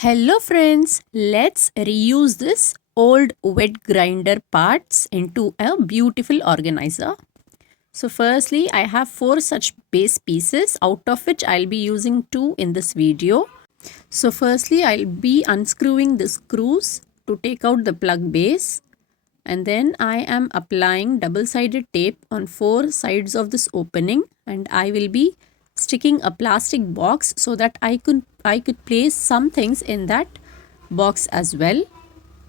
Hello friends, let's reuse this old wet grinder parts into a beautiful organizer. So firstly, I have 4 such base pieces, out of which I'll be using 2 in this video. So firstly, I'll be unscrewing the screws to take out the plug base, and then I am applying double-sided tape on 4 sides of this opening, and I will be sticking a plastic box so that I could place some things in that box as well.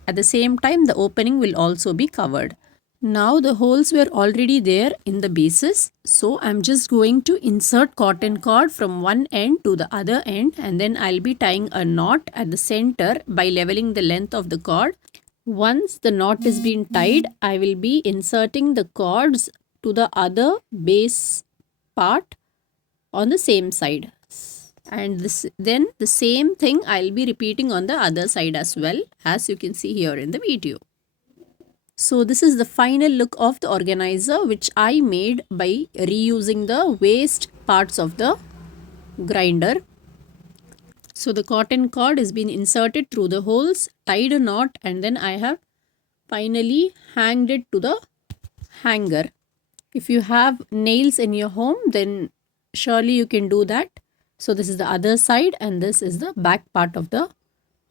At the same time, the opening will also be covered. Now the holes were already there in the bases, so I'm just going to insert cotton cord from one end to the other end, and then I'll be tying a knot at the center by leveling the length of the cord. Once the knot is been tied, I will be inserting the cords to the other base part on the same side. And then the same thing I'll be repeating on the other side as well, as you can see here in the video. So this is the final look of the organizer, which I made by reusing the waste parts of the grinder. So the cotton cord has been inserted through the holes, tied a knot, and then I have finally hanged it to the hanger. If you have nails in your home, then surely you can do that. So this is the other side and this is the back part of the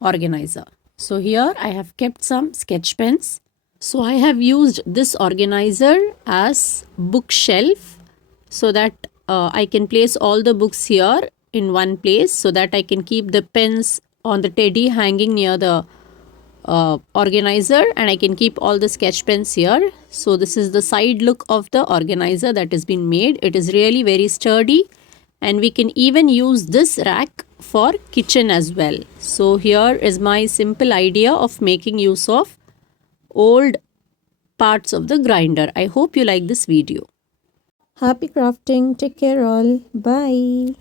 organizer. So here I have kept some sketch pens. So I have used this organizer as bookshelf so that I can place all the books here in one place, so that I can keep the pens on the teddy hanging near the organizer, and I can keep all the sketch pens here. So this is the side look of the organizer that has been made. It is really very sturdy, and we can even use this rack for kitchen as well. So here is my simple idea of making use of old parts of the grinder. I hope you like this video. Happy crafting. Take care all. Bye.